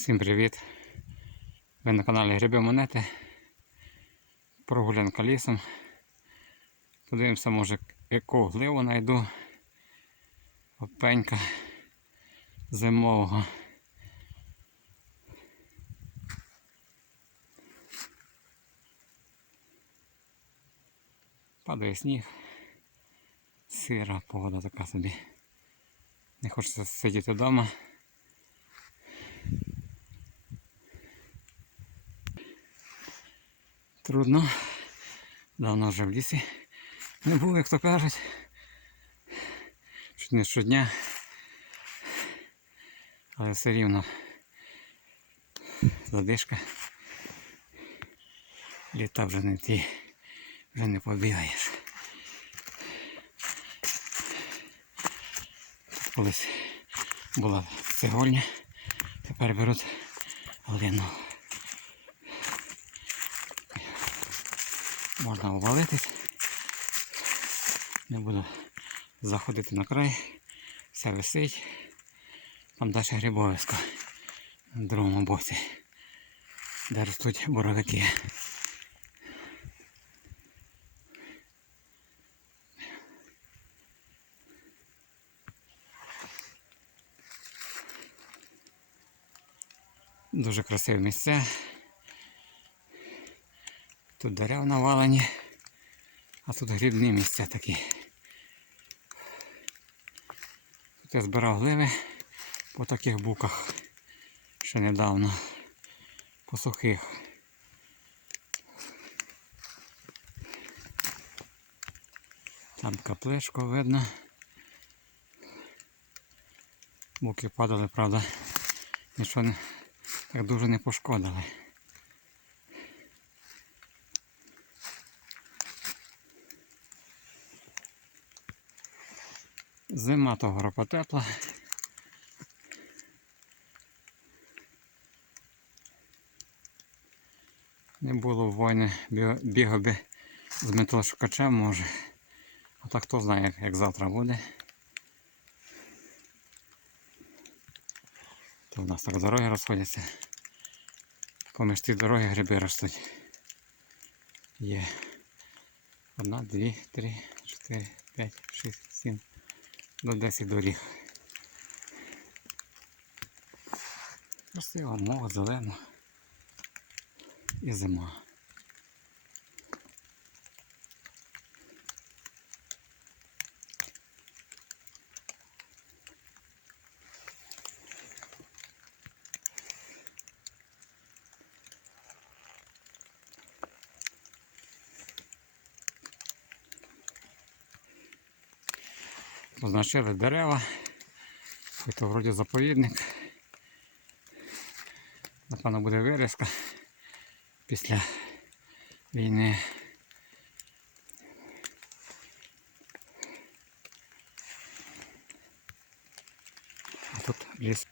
Всім привіт! Ви на каналі Гриби Монети. Прогулянка лісом. Подивимося, може яку гливу знайду. Опенька зимового. Падає сніг. Сира погода така собі. Не хочеться сидіти вдома. Трудно. Давно вже в лісі не був, як то кажуть. Чуть не щодня. Але все рівно задишка. Літа вже не ті, вже не побігаєш. Тут колись була цегольня, тепер беруть глину. Можна обвалитись. Не буду заходити на край. Все висить. Там далі грибовисько на другому боці, де ростуть боровики. Дуже красиві місця. Тут дерев навалені, а тут грибні місця такі. Тут я збирав гливи по таких буках ще недавно, по сухих. Там капличко видно. Буки падали, правда, нічого так дуже не пошкодили. Зима то гропа тепла. Не було війни, бігав би з металошукачем, може. А так хто знає, як завтра буде. То в нас так дороги розходяться. Поміж ті дороги гриби ростуть. Є 1, 2, 3, 4, 5, 6, 7, до 10 доріг. Красиво, мова, зелено і зима. Позначили дерева, це вроді заповідник. Напевно буде вирізка після війни. А тут ліс